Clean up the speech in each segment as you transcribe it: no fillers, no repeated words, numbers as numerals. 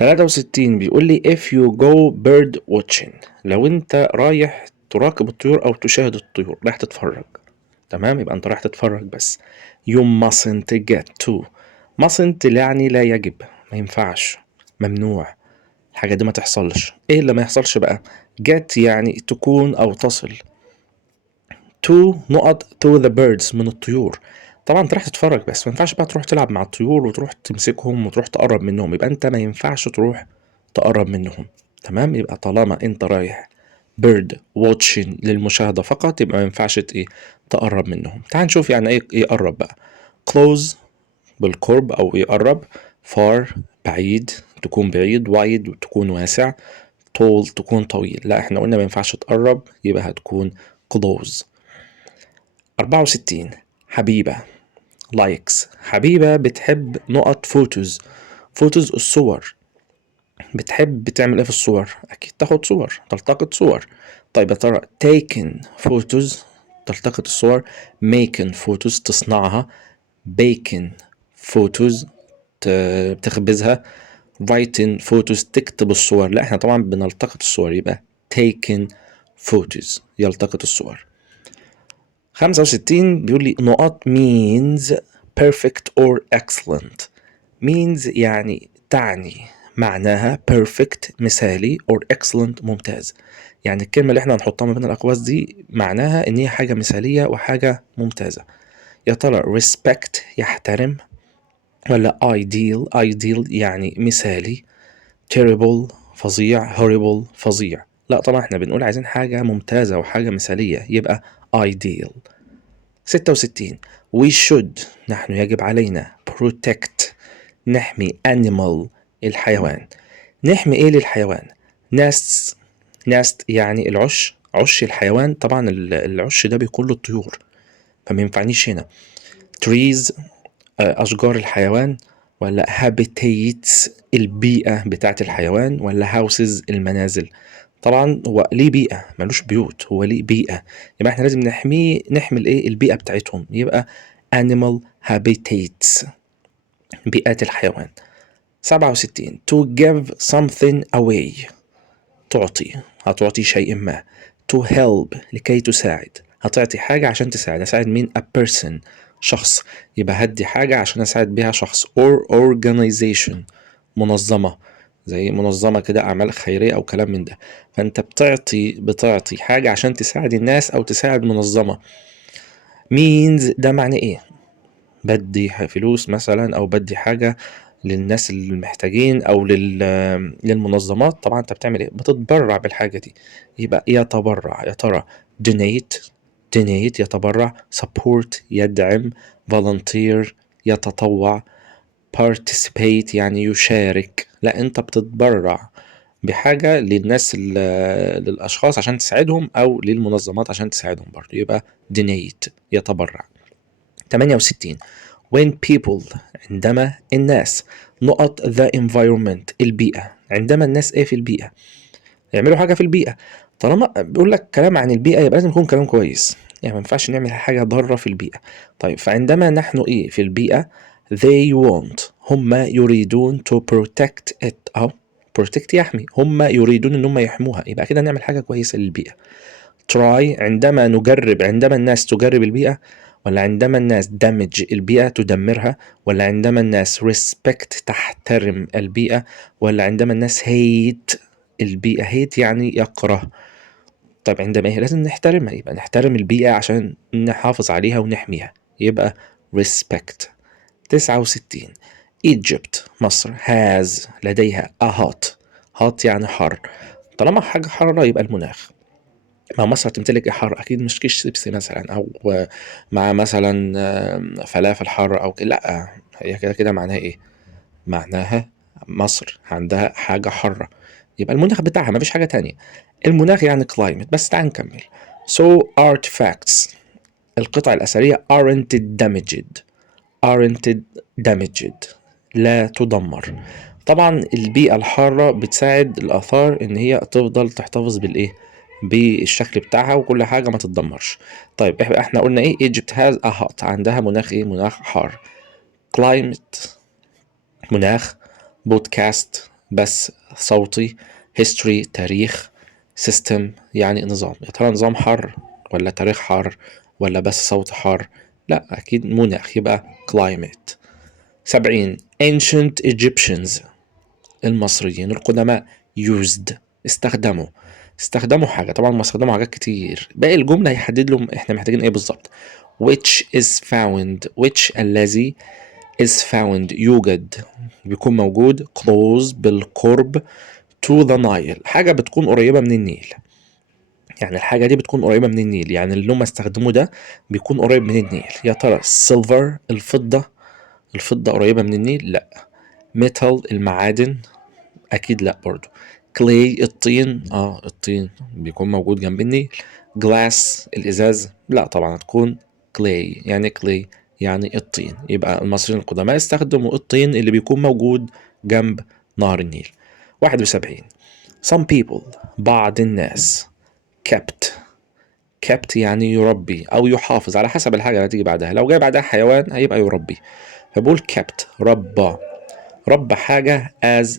63 بيقول لي if you go bird watching، لو انت رايح تراقب الطيور او تشاهد الطيور، رايح تتفرج. تمام، يبقى انت رايح تتفرج بس. you mustn't get to. mustn't يعني لا يجب، ما ينفعش، ممنوع، الحاجة دي ما تحصلش. ايه اللي ما يحصلش بقى؟ get يعني تكون او تصل. to نقط to the birds من الطيور. طبعا انت رايح تتفرج بس، ما ينفعش بقى تروح تلعب مع الطيور وتروح تمسكهم وتروح تقرب منهم، يبقى انت ما ينفعش تروح تقرب منهم. تمام، يبقى طالما انت رايح bird watching للمشاهدة فقط، يبقى ما ينفعش ايه تقرب منهم. تعال نشوف يعني ايه يقرب بقى. close بالقرب او يقرب، far بعيد تكون بعيد، wide تكون واسع، tall تكون طويل. لا احنا قلنا ما ينفعش تقرب، يبقى هتكون close. 64 حبيبة لايكس. حبيبة بتحب نقط فوتوز. فوتوز الصور، بتحب تعمل ايه في الصور؟ اكيد تاخد صور، تلتقط صور. طيب يا ترى taken فوتوز تلتقط الصور، making فوتوز تصنعها، baking فوتوز بتخبزها، writing فوتوز تكتب الصور. لا احنا طبعا بنلتقط الصور، يبقى taken فوتوز يلتقط الصور. 65 بيقول لي نقط means perfect or excellent. means يعني تعني، معناها perfect مثالي or excellent ممتاز. يعني الكلمة اللي احنا هنحطها ما بين الأقواس دي معناها إن هي حاجة مثالية وحاجة ممتازة. يا ترى respect يحترم، ولا ideal يعني مثالي، terrible فظيع، horrible فظيع؟ لا طبعا احنا بنقول عايزين حاجة ممتازة وحاجة مثالية، يبقى ideal. 66 we should نحن يجب علينا protect نحمي animal الحيوان. نحمي ايه للحيوان؟ nest يعني العش، عش الحيوان. طبعا العش ده بيكون للطيور، فما ينفعنيش هنا. trees أشجار الحيوان، ولا habitats البيئة بتاعت الحيوان، ولا houses المنازل؟ طبعا هو ليه بيئة، ملوش بيوت، هو ليه بيئة، يبقى احنا لازم نحميه، نحمي الايه البيئة بتاعتهم، يبقى animal habitats بيئات الحيوان. 67 to give something away تعطي، هتعطي شيء ما. to help لكي تساعد، هتعطي حاجة عشان تساعد. أساعد مين؟ a person شخص، يبقى هدي حاجة عشان أساعد بيها شخص. or organization منظمة، زي منظمة كده أعمال خيرية أو كلام من ده. فأنت بتعطي حاجة عشان تساعد الناس أو تساعد منظمة. means ده معنى إيه؟ بدي فلوس مثلا، أو بدي حاجة للناس المحتاجين او للمنظمات. طبعا انت بتعمل ايه؟ بتتبرع بالحاجه دي، يبقى يتبرع. يا ترى donate يتبرع، support يدعم، volunteer يتطوع، participate يعني يشارك. لا انت بتتبرع بحاجة للناس للأشخاص عشان تساعدهم، أو للمنظمات عشان تساعدهم برضه، يبقى donate يتبرع. 68 when people عندما الناس نقط the environment البيئة. عندما الناس ايه في البيئة؟ يعملوا حاجة في البيئة. طالما بيقول لك كلام عن البيئة يبقى لازم يكون كلام كويس، يعني ما ينفعش نعمل حاجة ضارة في البيئة. طيب فعندما نحن ايه في البيئة، they want هم يريدون to protect it أو protect يحمي، هم يريدون ان هم يحموها، يبقى كده نعمل حاجة كويسة للبيئة. try عندما نجرب، عندما الناس تجرب البيئة، ولا عندما الناس damage البيئة تدمرها، ولا عندما الناس respect تحترم البيئة، ولا عندما الناس hate البيئة. hate يعني يكره. طب عندما هي لازم نحترمها، يبقى نحترم البيئة عشان نحافظ عليها ونحميها، يبقى respect. 69 Egypt مصر has لديها a hot يعني حر. طالما حاجة حارة يبقى المناخ. ما مصر تمتلك إيه حار؟ أكيد مش كيش شيبسي مثلا، أو مع مثلا فلافل حارة أو كده. لأ هي كده كده معناها إيه؟ معناها مصر عندها حاجة حارة، يبقى المناخ بتاعها مفيش حاجة تانية. المناخ يعني climate. بس تعال نكمل. So artifacts القطع الأثرية aren't damaged لا تدمر. طبعا البيئة الحارة بتساعد الآثار إن هي تفضل تحتفظ بالإيه؟ بالشكل بتاعها وكل حاجة ما تتدمرش. طيب احنا قلنا إيه؟ Egypt has a hot عندها مناخ إيه؟ مناخ حار. climate مناخ. بودكاست بس صوتي. history تاريخ. system يعني نظام. يا ترى نظام حر ولا تاريخ حر ولا بس صوت حر؟ لا أكيد مناخ، يبقى climate. 70 ancient Egyptians المصريين القدماء used استخدموا حاجة. طبعا ما استخدموا حاجات كتير، باقي الجملة هيحدد لهم احنا محتاجين ايه بالظبط. which is found which الذي is found يوجد بيكون موجود close بالقرب to the Nile حاجة بتكون قريبة من النيل. يعني الحاجة دي بتكون قريبة من النيل، يعني اللي هم استخدموه ده بيكون قريب من النيل. يا ترى silver الفضة قريبة من النيل؟ لا. metal المعادن اكيد لا برضو. clay الطين بيكون موجود جنب النيل. glass الازاز لا طبعا هتكون clay يعني الطين. يبقى المصريين القدماء استخدموا الطين اللي بيكون موجود جنب نهر النيل. 71 some people بعض الناس kept يعني يربي او يحافظ على حسب الحاجة اللي هتيجي بعدها. لو جاي بعدها حيوان هيبقى يربي، فبقول kept ربى حاجة as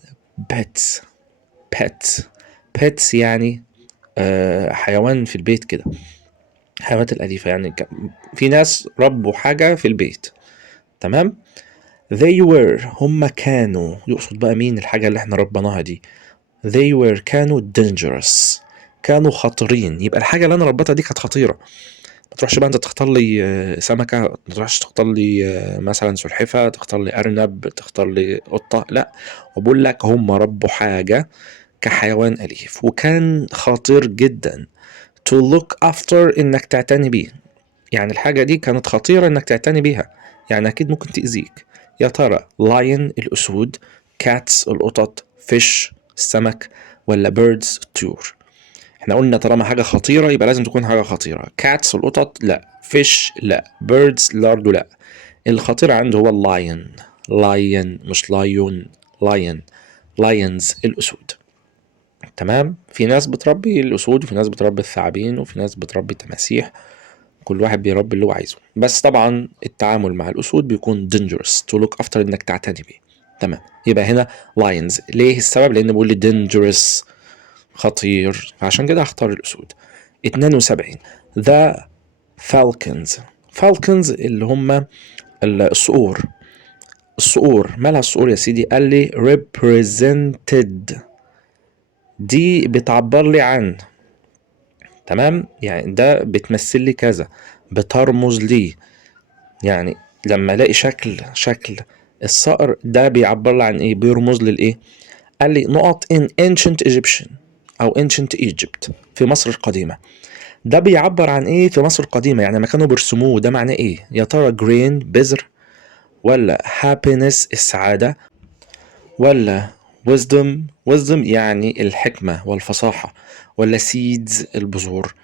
pets يعني حيوان في البيت كده، حيوانات الأليفة يعني. في ناس ربوا حاجة في البيت. تمام. they were هم كانوا، يقصد بقى مين الحاجة اللي احنا ربناها دي؟ they were كانوا dangerous كانوا خطرين. يبقى الحاجة اللي انا ربيتها دي كانت خطيرة. ما تروحش بقى انت تختار لي سمكة، ما تروحش تختار لي مثلا سلحفة، تختار لي أرنب، تختار لي قطة، لا. وبقول لك هم ربوا حاجة كحيوان أليف وكان خطير جدا. to look after إنك تعتني بيه، يعني الحاجة دي كانت خطيرة إنك تعتني بيها، يعني أكيد ممكن تأذيك. يا ترى lion الأسود، cats القطط، fish السمك، ولا birds الطيور؟ احنا قلنا طالما حاجة خطيرة يبقى لازم تكون حاجة خطيرة. cats القطط لا، fish لا، birds برضه لا. الخطير عنده هو lion مش lions الأسود. تمام. في ناس بتربي الأسود وفي ناس بتربي الثعابين وفي ناس بتربي تماسيح، كل واحد بيربي اللي هو عايزه. بس طبعا التعامل مع الأسود بيكون dangerous to look after إنك تعتني بيه. تمام. يبقى هنا lions. ليه السبب؟ لأن بيقول لي dangerous خطير، عشان كده هختار الأسود. 72 the falcons اللي هم الصقور. مالها الصقور يا سيدي؟ قال لي represented دي بتعبر لي عن، تمام، يعني ده بتمثل لي كذا، بترمز لي. يعني لما الاقي شكل الصقر ده بيعبر لي عن ايه؟ بيرمز لي لايه؟ قال لي نقط in ancient Egyptian او ancient Egypt في مصر القديمة. ده بيعبر عن ايه في مصر القديمة؟ يعني لما كانوا بيرسموه ده معناه ايه؟ يا ترى grain بذر، ولا happiness السعادة، ولا wisdom يعني الحكمة والفصاحة، ولا seeds البذور؟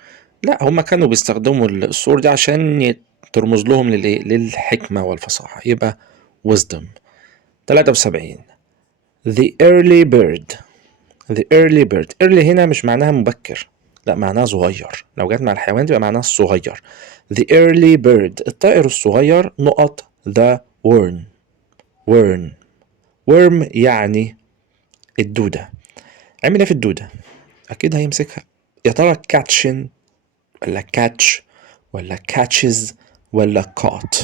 لا، هما كانوا بيستخدموا الصور دي عشان ترمز لهم للايه؟ للحكمة والفصاحة، يبقى wisdom. 73 the early bird early هنا مش معناها مبكر، لا معناها صغير. لو جت مع الحيوان تبقى معناها الصغير. the early bird الطائر الصغير نقط the worm يعني الدودة. عمل ايه في الدودة؟ اكيد هيمسكها. يا ترى كاتشن ولا كاتش ولا كاتشز ولا كات؟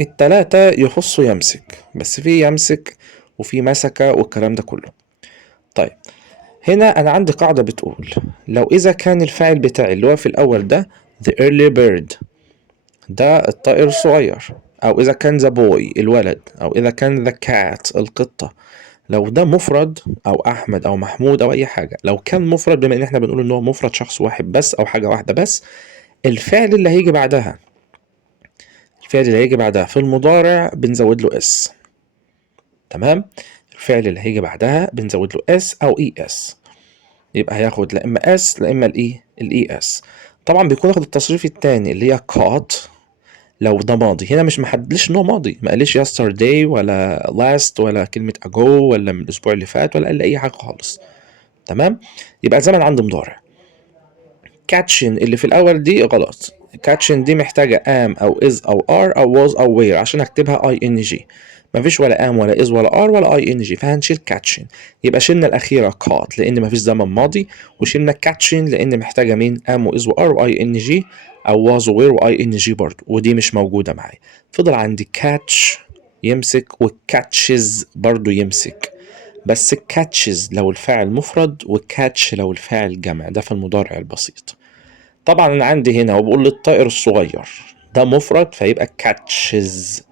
التلاتة يخصوا يمسك، بس في يمسك وفي مسكة والكلام ده كله. طيب هنا انا عندي قاعدة بتقول لو اذا كان الفاعل بتاعي اللي هو في الاول ده the early bird ده الطائر الصغير، او اذا كان the boy الولد، او اذا كان the cat القطة، لو ده مفرد او احمد او محمود او اي حاجة، لو كان مفرد بما ان احنا بنقول ان هو مفرد شخص واحد بس او حاجة واحدة بس، الفعل اللي هيجي بعدها في المضارع بنزود له اس. تمام. الفعل اللي هيجي بعدها بنزود له اس او اي اس، يبقى هياخد لا اما اس لا اما الاي اس. طبعا بيكون ياخد التصريف الثاني اللي هي caught لو ده ماضي. هنا مش محددليش ان هو ماضي، ما قاليش yesterday ولا last ولا كلمة ago ولا من الاسبوع اللي فات ولا قال اي حاجة خالص. تمام. يبقى الزمن عندي مضارع. كاتشن اللي في الاول دي غلط. كاتشن دي محتاجة am او is او are او was او were عشان اكتبها ing. مفيش ولا ام ولا از ولا ار ولا اي ان جي، فهنشيل كاتشين. يبقى شلنا الاخيره كات لان مفيش زمن ماضي، وشلنا كاتشين لان محتاجه مين؟ ام واز وار واي ان جي، او واز وير واي ان جي برضه، ودي مش موجوده معايا. فضل عندي كاتش يمسك، والكاتشز برضه يمسك، بس الكاتشز لو الفاعل مفرد والكاتش لو الفاعل جمع، ده في المضارع البسيط. طبعا انا عندي هنا وبقول للطائر الصغير ده مفرد فيبقى كاتشز،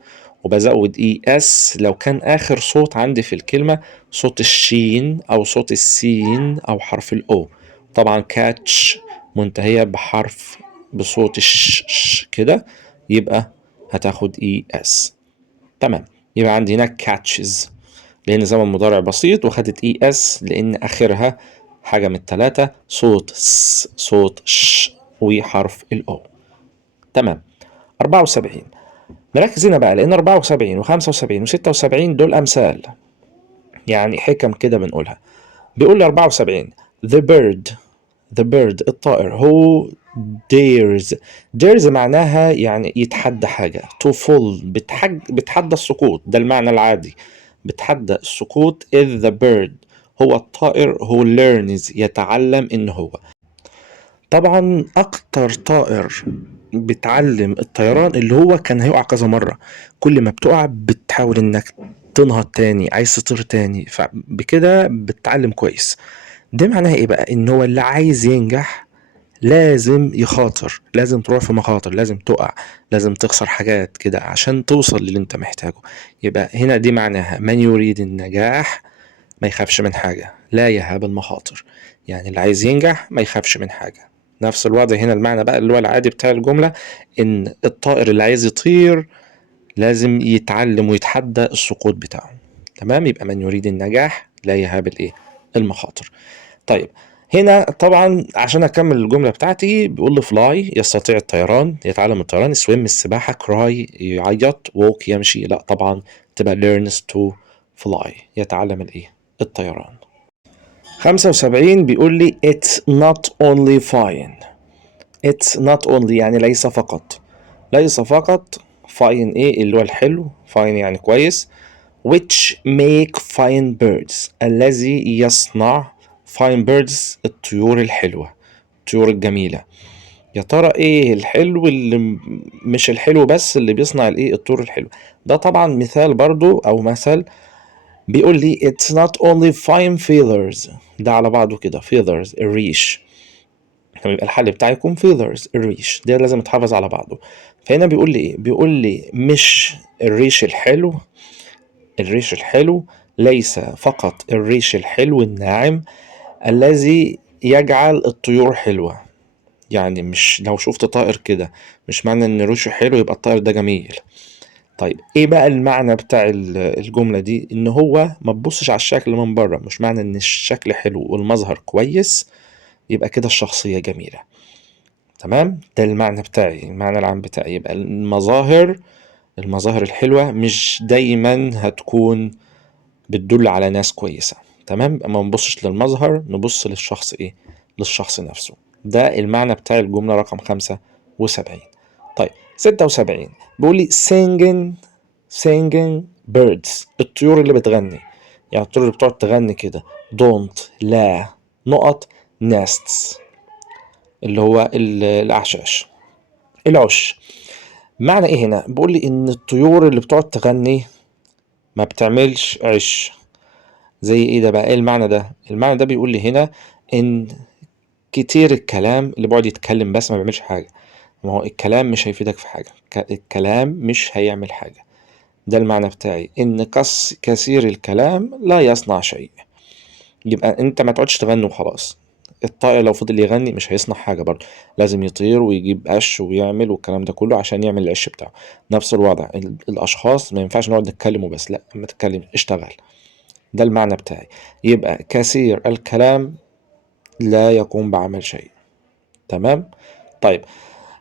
وبزود اي اس لو كان اخر صوت عندي في الكلمة صوت الشين او صوت السين او حرف الاو. طبعا كاتش منتهية بحرف بصوت الش كده، يبقى هتاخد اي اس. تمام، يبقى عندي هنا كاتشز لان زمن مضارع بسيط، وخدت اي اس لان اخرها حاجة من التلاتة، صوت س صوت ش وحرف الاو. تمام. 74 نركز هنا بقى، لان 74 و75 و76 دول امثال، يعني حكم كده بنقولها. بيقول لي 74 the bird، the bird الطائر who dares معناها يعني يتحدى حاجة، to fall بتحدى السقوط، ده المعنى العادي، بتحدى السقوط is the bird، هو الطائر who learns يتعلم ان هو. طبعا اكتر طائر بتعلم الطيران اللي هو كان هيقع كذا مرة، كل ما بتقع بتحاول انك تنهض تاني، عايز تطير تاني، فبكده بتتعلم كويس. ده معناها ايه بقى؟ ان هو اللي عايز ينجح لازم يخاطر، لازم تروح في مخاطر، لازم تقع، لازم تخسر حاجات كده عشان توصل للي انت محتاجه. يبقى هنا دي معناها من يريد النجاح ما يخافش من حاجة، لا يهاب المخاطر. يعني اللي عايز ينجح ما يخافش من حاجة. نفس الوضع هنا، المعنى بقى اللي هو العادي بتاع الجملة، ان الطائر اللي عايز يطير لازم يتعلم ويتحدى السقوط بتاعه. تمام، يبقى من يريد النجاح لا يهاب الايه؟ المخاطر. طيب، هنا طبعا عشان اكمل الجمله بتاعتي بيقول لي فلاي يستطيع الطيران، يتعلم الطيران، سويم السباحه، كراي يعيط، ووك يمشي، لا طبعا تبقى learns to fly يتعلم الايه؟ الطيران. 75 بيقول لي it's not only fine، it's not only يعني ليس فقط، ليس فقط fine ايه اللي هو الحلو، fine يعني كويس، which make fine birds الذي يصنع fine birds الطيور الحلوة، الطيور الجميلة. يا ترى ايه الحلو اللي مش الحلو بس اللي بيصنع الايه؟ الطيور الحلوة. ده طبعا مثال برضو او مثل بيقول لي it's not only fine feathers، ده على بعضه كده feathers الريش، يبقى الحل بتاعي يكون feathers الريش، ده لازم يتحافظ على بعضه. فهنا بيقول لي ايه؟ بيقول لي مش الريش الحلو، الريش الحلو ليس فقط الريش الحلو الناعم الذي يجعل الطيور حلوة. يعني مش لو شفت طائر كده مش معنى ان ريشه حلو يبقى الطائر ده جميل. طيب ايه بقى المعنى بتاع الجملة دي؟ ان هو ما تبصش على الشكل من بره، مش معنى ان الشكل حلو والمظهر كويس يبقى كده الشخصية جميلة. تمام، ده المعنى بتاعي، المعنى العام بتاعي. يبقى المظاهر، المظاهر الحلوة مش دايما هتكون بتدل على ناس كويسة. تمام، ما نبصش للمظهر، نبص للشخص ايه؟ للشخص نفسه. ده المعنى بتاع الجملة رقم 75. طيب 76 بيقول لي singing birds الطيور اللي بتغني، يعني الطيور اللي بتقعد تغني كده. don't لا نقط nests اللي هو الأعشاش، العش. معنى ايه هنا؟ بيقول لي ان الطيور اللي بتقعد تغني ما بتعملش عش. زي ايه ده بقى؟ ايه المعنى ده؟ المعنى ده بيقول لي هنا ان كتير الكلام اللي بيقعد يتكلم بس ما بيعملش حاجة، ما هو الكلام مش هيفيدك في حاجة، الكلام مش هيعمل حاجة. ده المعنى بتاعي، ان كثير الكلام لا يصنع شيء. يبقى انت ما تقعدش تغني وخلاص. الطائر لو فضل يغني مش هيصنع حاجة برضه، لازم يطير ويجيب قش ويعمل والكلام ده كله عشان يعمل العش بتاعه. نفس الوضع الاشخاص ما ينفعش نقعد نتكلم وبس، لا اما تتكلم اشتغل. ده المعنى بتاعي. يبقى كثير الكلام لا يقوم بعمل شيء. تمام. طيب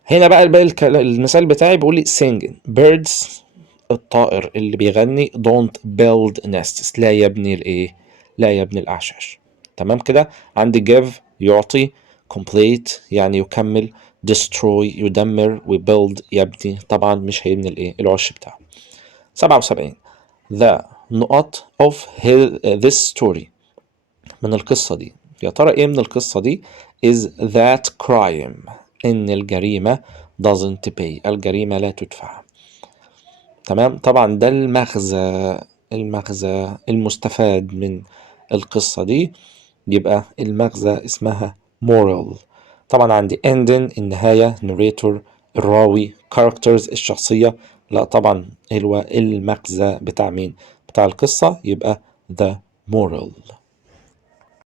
هنا بقى المثال بتاعي بيقول لي singing birds الطائر اللي بيغني don't build nests لا يبني الايه؟ لا يبني الاعشاش. تمام كده. عندي give يعطي، complete يعني يكمل، destroy يدمر، وbuild يبني، طبعا مش هيبني الايه؟ العش بتاعه. 77 the نقط of this story من القصة دي. يا ترى ايه من القصة دي؟ is that crime ان الجريمة doesn't pay الجريمة لا تدفع. تمام. طبعا ده المغزى المستفاد من القصة دي، يبقى المغزى اسمها moral. طبعا عندي ending النهاية، narrator الراوي، characters الشخصية. لا طبعا هو المغزى بتاع مين؟ بتاع القصة، يبقى the moral.